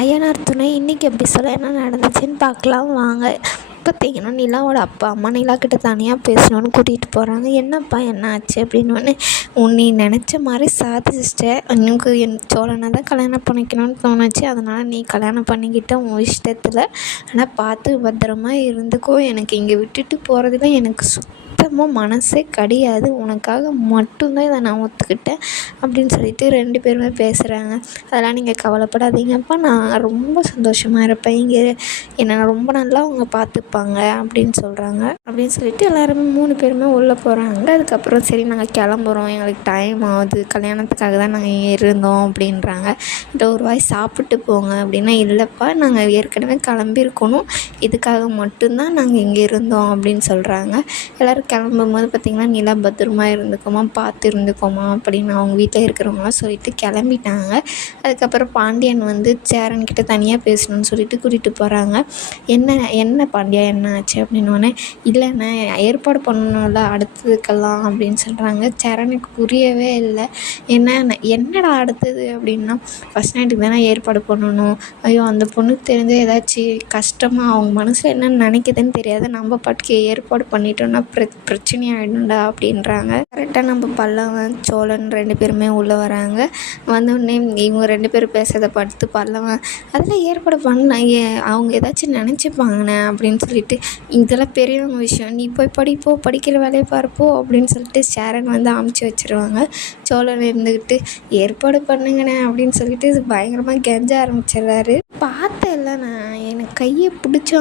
ஐயனார் துணை இன்றைக்கி எபிசோடில் என்ன நடந்துச்சுன்னு பார்க்கலாம் வாங்க. பார்த்தீங்கன்னா நிலாவோட அப்பா அம்மா நிலா கிட்ட தனியாக பேசணுன்னு கூட்டிகிட்டு போகிறாங்க. என்னப்பா என்ன ஆச்சு அப்படின்னோடனே, நீ நினச்ச மாதிரி சாதிச்சிட்ட, உனக்கு சோழனை தான் கல்யாணம் பண்ணிக்கணும்னு தோணுச்சு, அதனால் நீ கல்யாணம் பண்ணிக்கிட்ட உன் இஷ்டத்தில். ஆனால் பார்த்து பத்திரமா இருந்துக்கோ, எனக்கு இங்கே விட்டுட்டு போகிறதுல எனக்கு சுத்தமாக மனசே கிடையாது, உனக்காக மட்டும்தான் இதை நான் ஒத்துக்கிட்டேன் அப்படின்னு சொல்லிட்டு 2 பேருமே பேசுகிறாங்க. அதெல்லாம் நீங்கள் கவலைப்படாதீங்கப்பா, நான் ரொம்ப சந்தோஷமாக இருப்பேன், இங்கே என்னை ரொம்ப நல்லா அவங்க பார்த்துப்பாங்க அப்படின்னு சொல்கிறாங்க. அப்படின்னு சொல்லிட்டு எல்லாருமே 3 பேருமே உள்ளே போகிறாங்க. அதுக்கப்புறம் சரி நாங்கள் கிளம்புறோம், எங்களுக்கு டைம் ஆகுது, கல்யாணத்துக்காக தான் நாங்கள் இங்கே இருந்தோம் அப்படின்றாங்க. இல்லை ஒரு வாய் சாப்பிட்டு போங்க அப்படின்னா, இல்லைப்பா நாங்கள் ஏற்கனவே கிளம்பியிருக்கணும், இதுக்காக மட்டும்தான் நாங்கள் இங்கே இருந்தோம் அப்படின்னு சொல்கிறாங்க. எல்லோரும் கிளம்பும்போது பார்த்திங்கன்னா, நிலா பத்திரமா இருந்துக்கோமா, பார்த்து இருந்துக்கோமா அப்படின்னு அவங்க வீட்டில் இருக்கிறவங்களாம் சொல்லிட்டு கிளம்பிட்டாங்க. அதுக்கப்புறம் பாண்டியன் வந்து சேரன்கிட்ட தனியாக பேசணும்னு சொல்லிட்டு கூட்டிகிட்டு போகிறாங்க. என்ன பாண்டியா என்ன ஆச்சு அப்படின்னோடனே, இல்லைண்ணே ஏற்பாடு பண்ணணும்ல அடுத்ததுக்கெல்லாம் அப்படின்னு சொல்கிறாங்க. சேரனுக்கு புரியவே இல்லை. என்னடா அடுத்தது அப்படின்னா, ஃபஸ்ட் நைட்டுக்கு தானே ஏற்பாடு பண்ணணும், ஐயோ அந்த பொண்ணுக்கு தெரிஞ்சு ஏதாச்சும் கஷ்டமாக அவங்க மனசில் என்ன நினைக்குதுன்னு தெரியாது, நம்ம பாட்டுக்கு ஏற்பாடு பண்ணிட்டோன்னா பிரச்சனை ஆகிடும்டா அப்படின்றாங்க. கரெக்டாக நம்ம பல்லவன் சோழன் 2 பேருமே உள்ளே வராங்க. வந்தோடனே இவங்க 2 பேரும் பேசுகிறத பார்த்து பல்லவன், அதெல்லாம் ஏற்பாடு பண்ண அவங்க ஏதாச்சும் நினச்சிப்பாங்கண்ணே அப்படின்னு சொல்லிட்டு, இதெல்லாம் பெரியவங்க விஷயம், நீ போய் படிக்கிற வேலையை பார்ப்போ அப்படின்னு சொல்லிட்டு சேரன் வந்து அமுச்சு வச்சுருவாங்க. சோழன் இருந்துக்கிட்டு ஏற்பாடு பண்ணுங்கண்ணே அப்படின்னு சொல்லிட்டு பயங்கரமாக கெஞ்ச ஆரம்பிச்சிடுறாரு. பார்த்தேன்ல நான், எனக்கு கையை பிடிச்சி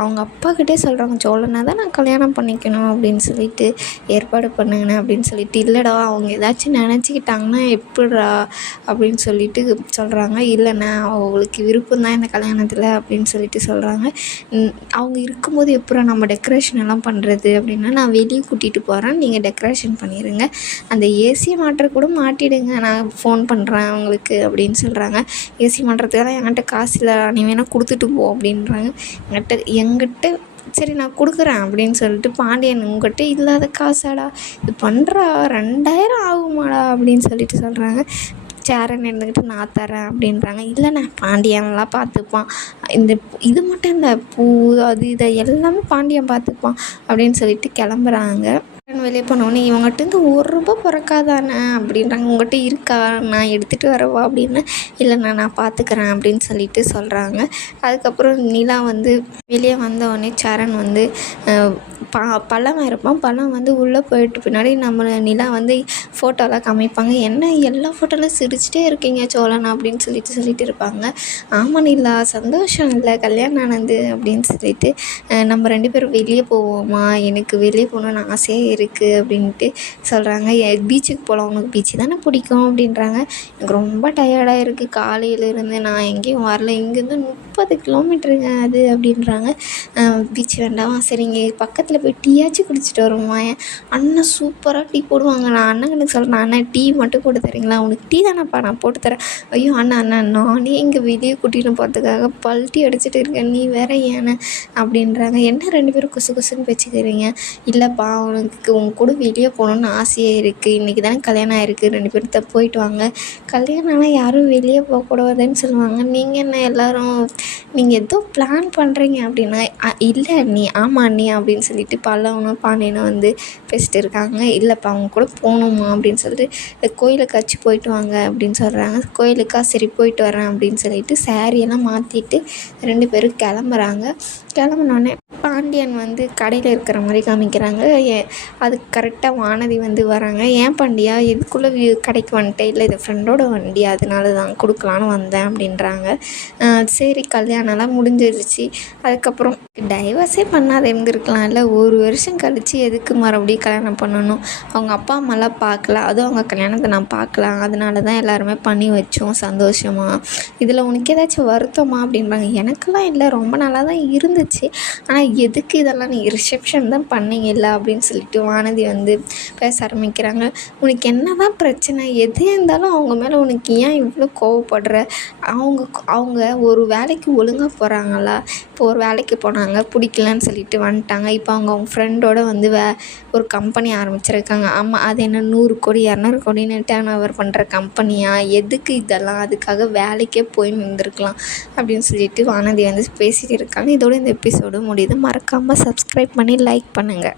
அவங்க அப்பாக்கிட்டே சொல்கிறாங்க, சோழனை தான் நான் கல்யாணம் பண்ணிக்கணும் அப்படின்னு சொல்லிட்டு ஏற்பாடு பண்ணுங்கண்ணே அப்படின்னு சொல்லிட்டு, இல்லைடா அவங்க ஏதாச்சும் நினச்சிக்கிட்டாங்கன்னா எப்படிடா அப்படின்னு சொல்லிட்டு சொல்கிறாங்க. இல்லைண்ணே அவங்களுக்கு விருப்பம் தான் இந்த கல்யாணத்தில் அப்படின்னு சொல்லிட்டு சொல்கிறாங்க. அவங்க இருக்கும்போது எப்போ நம்ம டெக்கரேஷன் எல்லாம் பண்ணுறது அப்படின்னா, நான் வெளியே கூட்டிகிட்டு போகிறேன், நீங்கள் டெக்கரேஷன் பண்ணிடுங்க, அந்த ஏசியை மாட்டுற கூட மாட்டிடுங்க, நான் ஃபோன் பண்ணுறேன் அவங்களுக்கு அப்படின்னு சொல்கிறாங்க. ஏசி மாட்டுறதுக்கெல்லாம் என்கிட்ட காசு இல்லை, நீ வேணால் கொடுத்துட்டு போ அப்படின்றாங்க. எங்கிட்ட சரி நான் கொடுக்குறேன் அப்படின்னு சொல்லிட்டு, பாண்டியன் உங்கள்கிட்ட இல்லாத காசாடா இது பண்ணுறா, 2000 ஆகுமாடா அப்படின்னு சொல்லிட்டு சொல்கிறாங்க. சேரன் இருந்துக்கிட்டு நான் தரேன் அப்படின்றாங்க. இல்லைண்ணே பாண்டியன்லாம் பார்த்துப்பான், இது மட்டும் இல்லை பூ அது இதை எல்லாமே பாண்டியன் பார்த்துப்பான் அப்படின்னு சொல்லிட்டு கிளம்புறாங்க. வெளியே போனோடனே இவங்ககிட்ட ₹1 பிறக்காதானே அப்படின்றாங்க. உங்கள்கிட்ட இருக்கா, நான் எடுத்துகிட்டு வரவா அப்படின்னா, இல்லைண்ணா நான் பார்த்துக்கிறேன் அப்படின்னு சொல்லிட்டு சொல்கிறாங்க. அதுக்கப்புறம் நிலா வந்து வெளியே வந்தோடனே சேரன் வந்து பழம் இருப்பான், பழம் வந்து உள்ளே போயிட்டு பின்னாடி நம்ம நிலா வந்து ஃபோட்டோலாம் காமிப்பாங்க. என்ன எல்லா ஃபோட்டோலாம் சிரிச்சிட்டே இருக்கீங்க சோழன் அப்படின்னு சொல்லிட்டு இருப்பாங்க. ஆமாம் நிலா சந்தோஷம் இல்லை கல்யாணம் ஆனது அப்படின்னு சொல்லிட்டு, நம்ம 2 பேரும் வெளியே போவோமா, எனக்கு வெளியே போகணுன்னு ஆசையாக இருக்குது அப்படின்ட்டு சொல்கிறாங்க. பீச்சுக்கு போகலாம், உனக்கு பீச்சு தானே பிடிக்கும் அப்படின்றாங்க. எனக்கு ரொம்ப டயர்டாக இருக்குது, காலையிலேருந்து நான் எங்கேயும் வரல, இங்கேருந்து 30 கிலோமீட்டருங்க அது அப்படின்றாங்க. பீச் வேண்டாமா, சரிங்க பக்கத்தில் போய் டீயாச்சும் குடிச்சிட்டு வருமா, அண்ணன் சூப்பராக டீ போடுவாங்க, நான் அண்ணனுக்கு சொல்கிறேன், அண்ணன் டீ மட்டும் போட்டு தரீங்களா, உனக்கு டீ தானேப்பா நான் போட்டு தரேன். ஐயோ அண்ணன் நானே இங்கே வெளியே கூட்டிகிட்டு போகிறதுக்காக பல்ட்டி அடிச்சுட்டு இருக்கேன், நீ வேற ஏன்னு அப்படின்றாங்க. என்ன 2 பேரும் குசுன்னு பேச்சுக்கிறீங்க. இல்லைப்பா உனக்கு உங்க கூட வெளியே போகணுன்னு ஆசையாக இருக்குது, இன்றைக்கி தானே கல்யாணம் ஆகிருக்கு, 2 பேரும் போயிட்டு வாங்க, கல்யாணம்னா யாரும் வெளியே போகக்கூடாதுன்னு சொல்லுவாங்க, நீங்கள் என்ன எல்லோரும் நீங்கள் ஏதோ பிளான் பண்ணுறீங்க அப்படின்னா, இல்லை நீ ஆமாம் நீ அப்படின்னு சொல்லிட்டு பல்லவனும் பாண்டியனும் வந்து பேசிட்டு இருக்காங்க. இல்லைப்பா அவங்க கூட போகணுமா அப்படின்னு சொல்லிட்டு, கோயிலுக்காச்சும் போயிட்டு வாங்க அப்படின்னு சொல்கிறாங்க. கோயிலுக்கா சரி போயிட்டு வரேன் அப்படின்னு சொல்லிட்டு சாரியெல்லாம் மாற்றிட்டு 2 பேரும் கிளம்புறாங்க. கிளம்புனோடனே பாண்டியன் வந்து கடையில் இருக்கிற மாதிரி காமிக்கிறாங்க. அது கரெக்டாக வானதி வந்து வராங்க. ஏன் பாண்டியா எதுக்குள்ளே கடைக்கு வந்துட்டேன், இல்லை இது ஃப்ரெண்டோட வண்டி அதனால தான் கொடுக்கலான்னு வந்தேன் அப்படின்றாங்க. சரி கல்யாணம்லாம் முடிஞ்சிருச்சு, அதுக்கப்புறம் டைவர்ஸே பண்ணாத இருந்திருக்கலாம், இல்லை 1 வருஷம் கழித்து எதுக்கு மறுபடியும் கல்யாணம் பண்ணணும், அவங்க அப்பா அம்மாலாம் பார்க்கல, அதுவும் அவங்க கல்யாணத்தை நான் பார்க்கலாம், அதனால தான் எல்லாருமே பண்ணி வச்சோம் சந்தோஷமாக, இதில் உனக்கு ஏதாச்சும் வருத்தமா அப்படின்றாங்க. எனக்கெல்லாம் இல்லை, ரொம்ப நாளாக தான் இருந்துச்சு, ஆனால் எதுக்கு இதெல்லாம் நீ ரிசப்ஷன் தான் பண்ணீங்கல்ல அப்படின்னு சொல்லிட்டு வானதி வந்து பேச ஆரம்பிக்கிறாங்க. உனக்கு என்ன தான் பிரச்சனை, எது இருந்தாலும் அவங்க மேலே உனக்கு ஏன் இவ்வளோ கோவப்படுற? அவங்க ஒரு வேலைக்கு ஒழுங்காக போகிறாங்களா? இப்போ ஒரு வேலைக்கு போனாங்க, பிடிக்கலன்னு சொல்லிட்டு வந்துட்டாங்க. இப்போ அவங்க ஃப்ரெண்டோட வந்து ஒரு கம்பெனி ஆரம்பிச்சிருக்காங்க. ஆமாம், அது என்ன 100 கோடி 200 கோடின்னு டேர்ன் ஓவர் பண்ணுற கம்பெனியா? எதுக்கு இதெல்லாம்? அதுக்காக வேலைக்கே போய் நின்றுருக்கலாம் அப்படின்னு சொல்லிட்டு வானதி வந்து பேசிகிட்டு இருக்காங்க. இதோட இந்த எபிசோடு முடியுது. மறக்காமல் சப்ஸ்கிரைப் பண்ணி லைக் பண்ணுங்கள்.